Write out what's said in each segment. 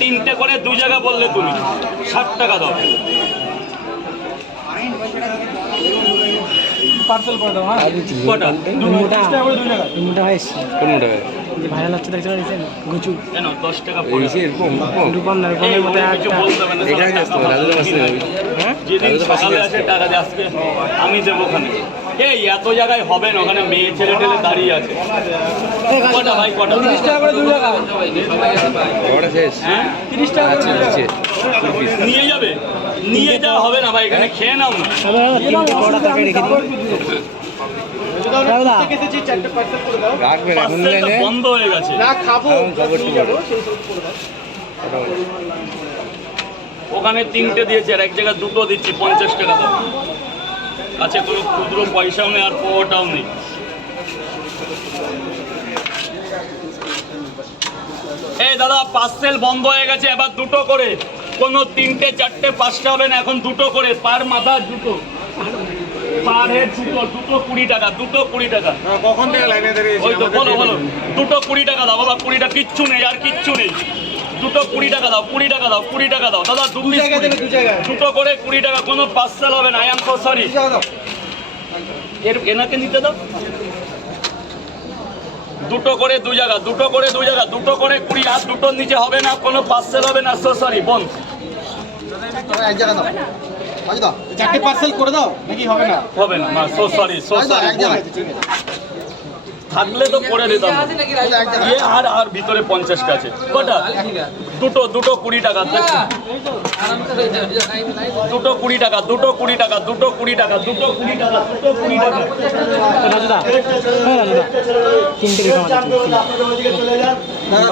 তিনটে করে দু জায়গা বললে তুমি 60 টাকা দাও। পার্সেল করে দাও। হ্যাঁ কটা? মোটা করে 2 টাকা। মোটা হয়েছে কোন টাকা? ভাইরাল হচ্ছে দেখছো না রিসেন্ট গুচু কেন 10 টাকা পড়ে এরকম রূপম না রূপমের মতো কিছু বলতে হবে না। এখানে আসতে হবে, রাজুর কাছে যাবে। হ্যাঁ যেদিন সকালে আসে টাকা দিয়ে আজকে আমি দেবো ওখানে। এই এত জায়গায় হবে না, ওখানে মেয়ে ছেলে টেলে দাঁড়িয়ে আছে। কটা ভাই কটা? 30 টাকা করে 2 টাকা। ওটা শেষ। হ্যাঁ 30 টাকা করে 2 টাকা। নিয়ে যাবে, নিয়ে যাওয়া হবে না ভাই, এখানে খেয়ে নাও না। তিনটে বড় তরকারি রেখে দিন। দাদা রাখবেন এখন পার্সেলটা লাইনে বন্ধ হয়ে গেছে। ওখানে 3টে দিয়েছে আর এক জায়গায় 2টো দিচ্ছি, 50 টাকা দাও। কাছে কোনো খুচরো পয়সাও নেই আর পাওয়াটাও নেই। এই দাদা পার্সেল বন্ধ হয়ে গেছে, এবার 2টো করে। কোনো 3টে 4টে 5টা হবে না, এখন 2টো করে। পার মাথা 2টো, পার হেড 2টো 20 টাকা, 2টো 20 টাকা। কখন থেকে লাইনে দাঁড়িয়ে ওই তো বলো বলো, 2টো 20 টাকা দাও বাবা, 20 টাকা কিচ্ছু নেই আর কিচ্ছু নেই। 2টো 20 টাকা দাও, 20 টাকা দাও, 20 টাকা দাও দাদা। 2 করে 20 টাকা, কোনো পার্সেল হবে না। I am so sorry. এনাকে নিতে দাও। 2টো করে 2 জায়গা, 2টো করে 2 জায়গা, 2টো করে 20 আর 2টোর নিচে হবে না, কোনো পার্সেল হবে না। সো সরি বোন। এক জায়গা দাও। দাও 4টে পার্সেল করে দাও নাকি হবে না? হবে না, সো সরি সো সরি। এক জায়গায় ঠিক আছে। থাকলে তো করে দিতাম। ইয়ে আর ভিতরে 50টা আছে। কটা? 2টো 20 টাকা। 2টো 20 টাকা, 2টো 20 টাকা, 2টো 20 টাকা, 2টো 20 টাকা, 2টো 20 টাকা। রাজুদা হ্যাঁ রাজুদা তিনটে রেখে আমাদের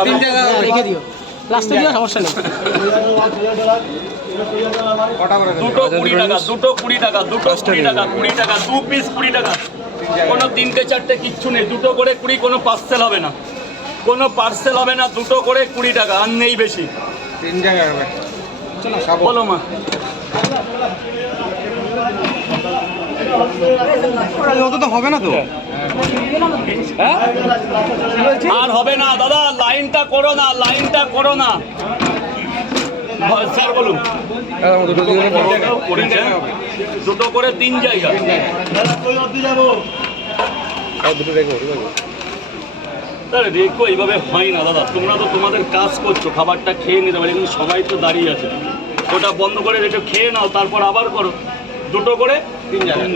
3 টাকা রেখে দিও, লাস্টে দিও সমস্যা নেই। কটা করে 2টো 20 টাকা, 2টো 20 টাকা, 2টো 20 টাকা, 20 টাকা, 2 পিস 20 টাকা। কোনো 3টে 4টে কিচ্ছু নেই। 2টো করে 20, কোনো পার্সেল হবে না, কোনো পার্সেল হবে না। 2টো করে 20 টাকা, আর নেই বেশি। 3 জায়গা হবে। চলো খাবো। বলো মা। অত তো হবে না তো। আর হবে না দাদা, লাইনটা করো না, লাইনটা করো না। স্যার বলুন। দুটো দিয়ে করেছে 2টো করে 3 জায়গা। দুটো রেখো তাহলে দেখো এইভাবে হয় না দাদা। তোমরা তো তোমাদের কাজ করছো, খাবারটা খেয়ে নিতে পারে, কিন্তু সবাই তো দাঁড়িয়ে আছে। ওটা বন্ধ করে রেখে খেয়ে নাও, তারপর আবার করো। 2টো করে 3 জায়গা।